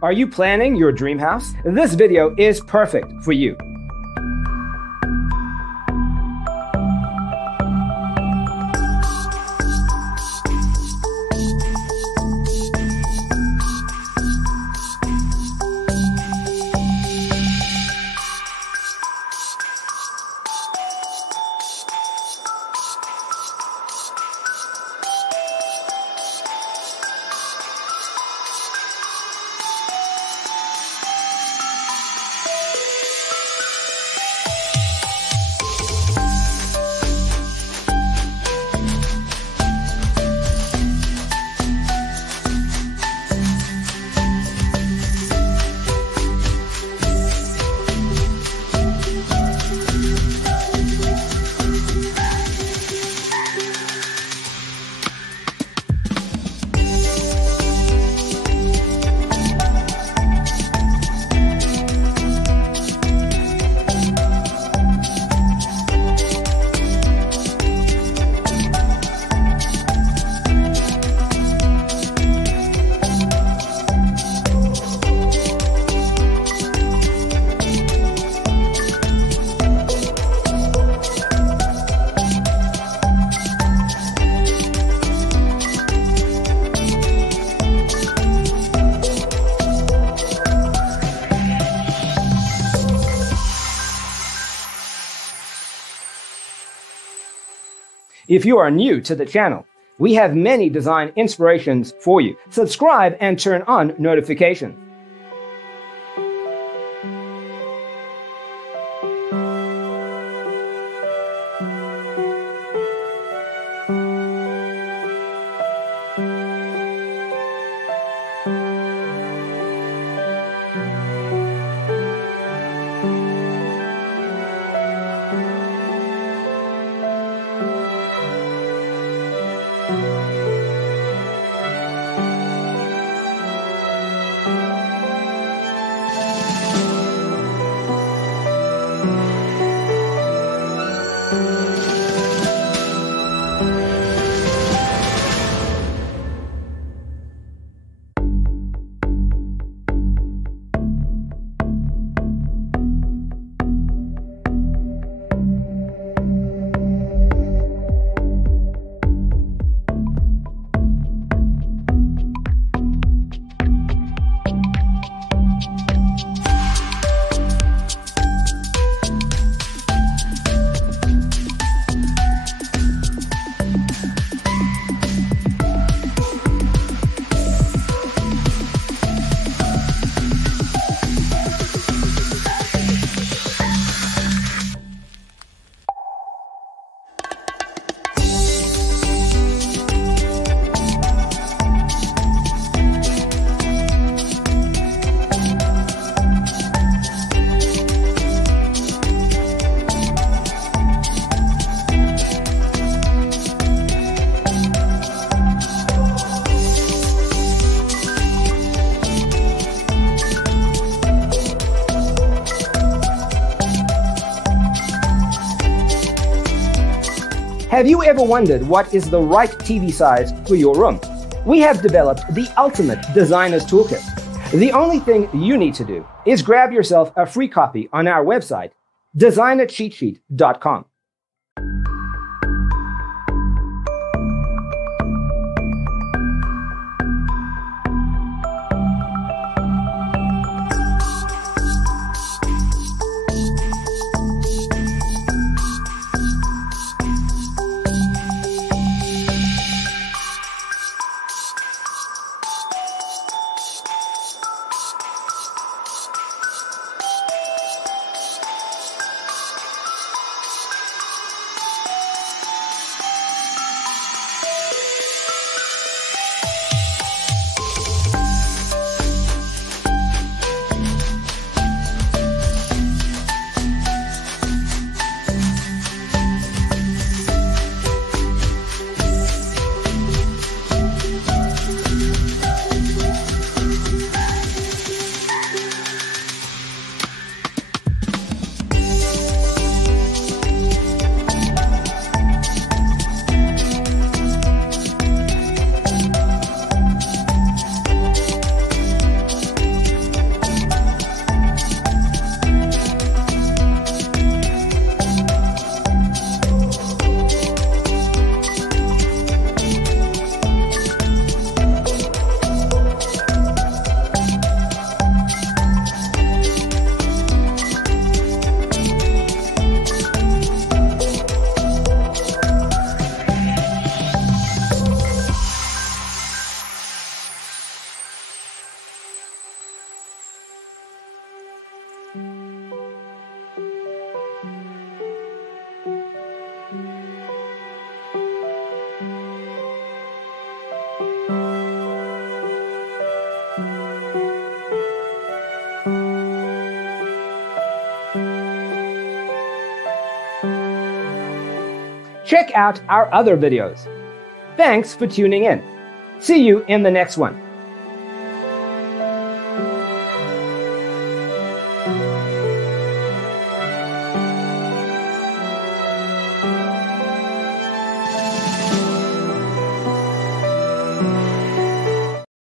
Are you planning your dream house? This video is perfect for you. If you are new to the channel, we have many design inspirations for you. Subscribe and turn on notifications. Have you ever wondered what is the right TV size for your room? We have developed the ultimate designer's toolkit. The only thing you need to do is grab yourself a free copy on our website, designercheatsheet.com. Check out our other videos. Thanks for tuning in. See you in the next one.